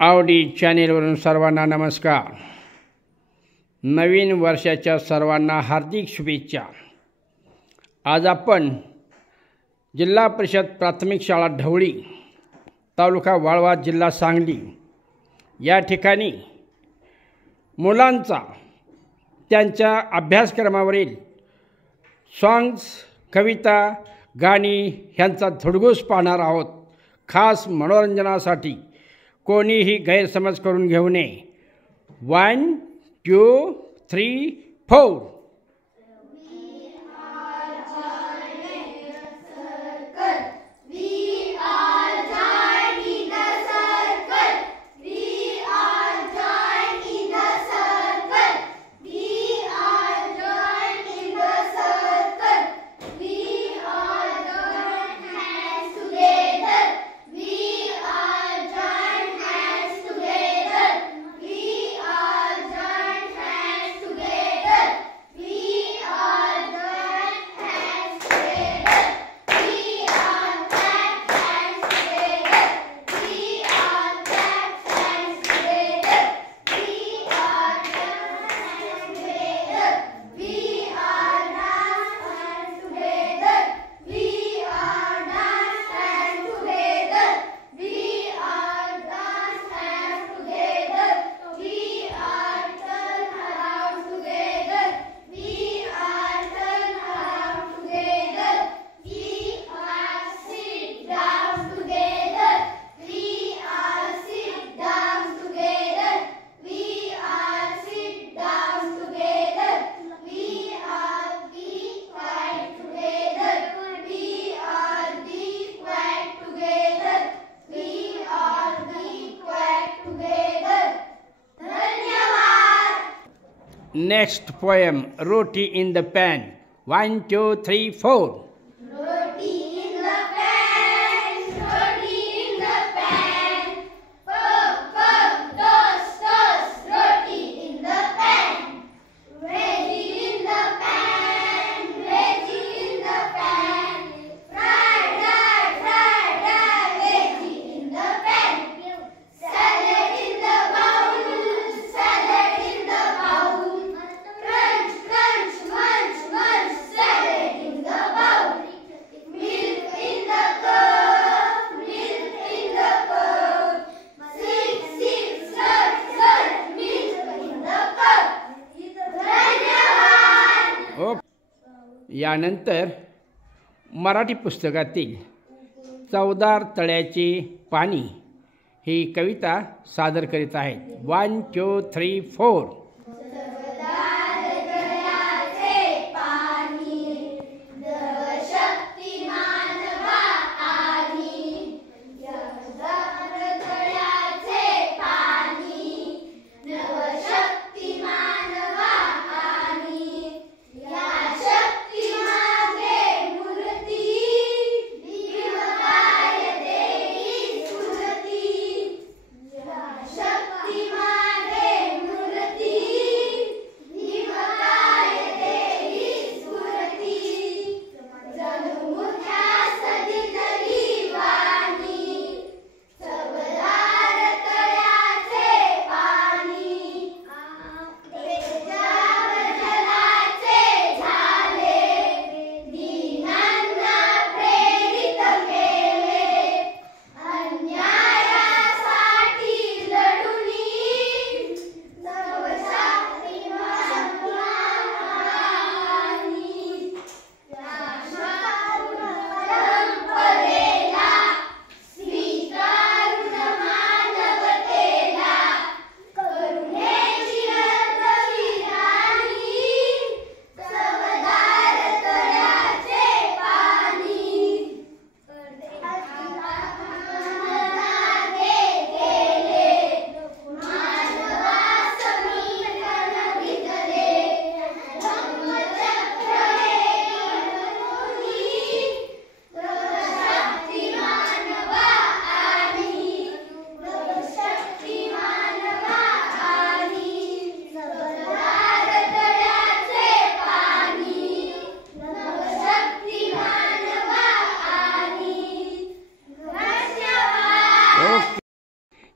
आवडी चॅनेलवरून सर्वांना नमस्कार. नवीन वर्षाच्या सर्वांना हार्दिक शुभेच्छा. आज आपण जिल्हा परिषद प्राथमिक शाळा ढवळी, तालुका वाळवा, जिल्हा सांगली या ठिकाणी मुलांचा त्यांच्या अभ्यासक्रमावरील सॉंग्स, कविता, गाणी ह्यांचा धुडगूस पाहणार आहोत. खास मनोरंजनासाठी कोणीही गैरसमज करून घेऊ नये. 1, 2, 3, 4. Next poem, Roti in the Pan. 1, 2, 3, 4. Roti in the pan, roti in the pan. Pop, pop, toss, toss, roti in the pan. Veggie in the pan, veggie in the pan. Fried rice, veggie in the pan. Salad in the bowl, salad in the bowl. Crunch, crunch, munch, munch, salad in the bowl. Milk in the cup, milk in the cup. Sip, sip, slurp, slurp, milk in the cup. धन्यवाद. यानंतर मराठी पुस्तकातील चवदार तळ्याचे पाणी ही कविता सादर करीत आहेत. 1, 2, 3, 4. चवदार तळ्याचे पाणी, नवशक्तिमान पाणी. चवदार तळ्याचे पाणी, नवशक्तिमान पाणी. या शक्तिमागे मूर्ती, भीमकाय देवी स्फूर्ती. या शक्तिमागे मूर्ती,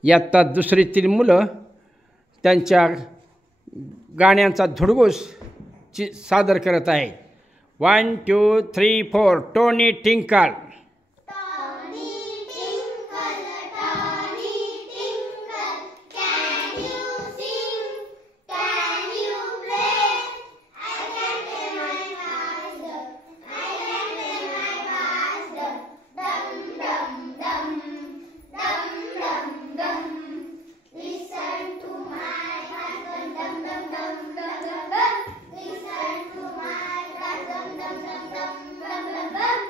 इयत्ता दुसरीतील मुलं त्यांच्या गाण्यांचा धुडगूस सादर करत आहेत. 1 2 3 4 Tony tinkle. Tony Tinkle, Tony Tinkle, can you sing? Can you play? I can play my master. I can play my master. Dum dum dum, dum dum dum. Listen to my husband. Dum dum dum dum dum dum. Listen to my husband. Dum dum dum dum dum dum.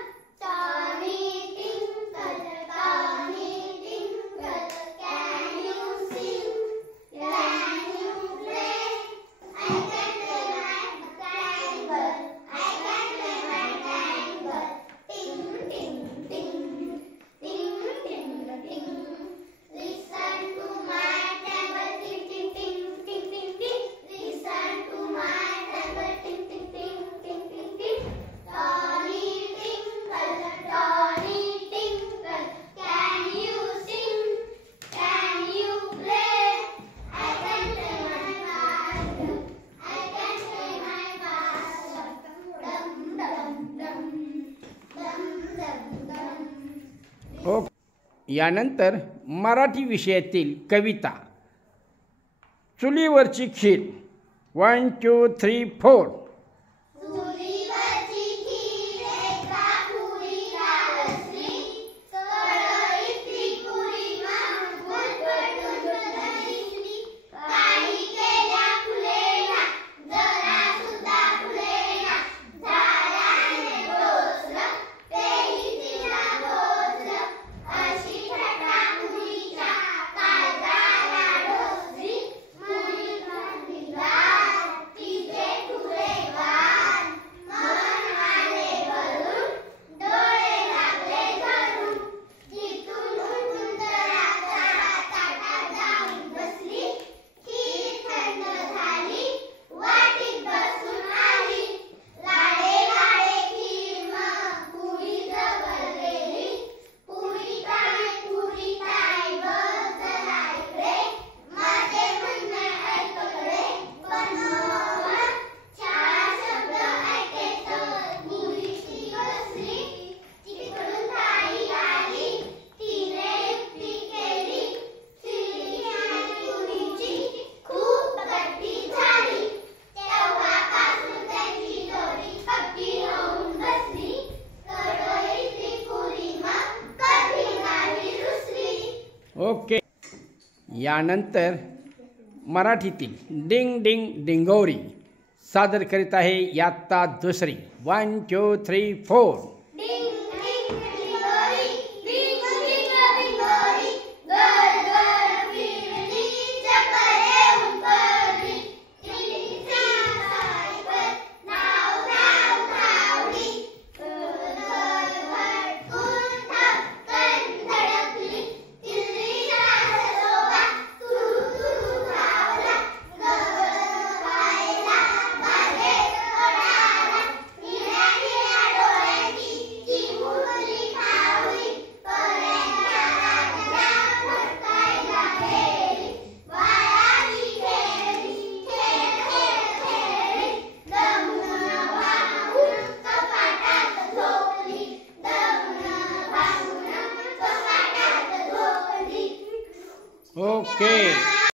Tony Tinkle, Tony Tinkle, can you sing? Can you play? I can play my triangle. I can play my triangle. Ting ting ting, ting ting ting. Listen to my triangle. Ting ting ting, ting ting ting. Listen to my triangle. Ting ting ting, ting ting ting. Tony Tinkle, Tony Tinkle, can you sing? Can you play? I can play my master. I can play my master. Dum dum dum, dum dum dum. हो. यानंतर मराठी विषयातील कविता चुलीवरची खीर. 1 2 3 4. चुलीवरची खीर एका पुरीला बसली, कढईतली पुरी मागून पटून बसली. काही केल्या फुलेना, जरा सुद्धा फुलेना. झाडाने टोचलं, तेही तिला टोचलं. अशी थट्टा पुरीच्या काळजाला ढोसली. पुरी म्हणली गार, तिचे फुले गार. मन आले भरून, डोळे लागले धरून. तिथून उठून जरा जरा ताटात जाऊन बसली. खीर थंड झाली, वाटीत बसून आली. लाडे लाडे खीर मग पुरी जवळ गेली. पुरी काय बघ जरा इकडे. माझे म्हणणे ऐकले, पण मोहन चार शब्द ऐके तर पुरीची बसली. तिकडून ताई आली, तिने युक्ती केली. शिळी आणि पुरीची खूप गट्टी झाली. तेव्हापासून त्यांची जोडी पक्की होऊन बसली. कढईतली पुरी मग कधी नाही रुसली. ओके. यानंतर मराठीतील डिंग डिंग डिंगोरी सादर करीत आहे इयत्ता दुसरी. 1 2 3 4. Ding ding dingori, ding ding dingori, घर घर फिरली, चक्करे उमटली. तिची सायकल धाव धाव धावली. घर भटकून धपकन धडकली. किल्लीचा सरोबा तुरु तुरु धावला. गगन व्हायला बाहेर पडाला. निळ्या निळ्या डोळ्याची ती मुरली खावली. कऱ्यांच्या राजाला भटकायला गेली. बाळाची खेळली, खेळ खेळ खेळली. दमून भांगून कपाटात झोपली. दमून भांगून कपाटात झोपली. ओके.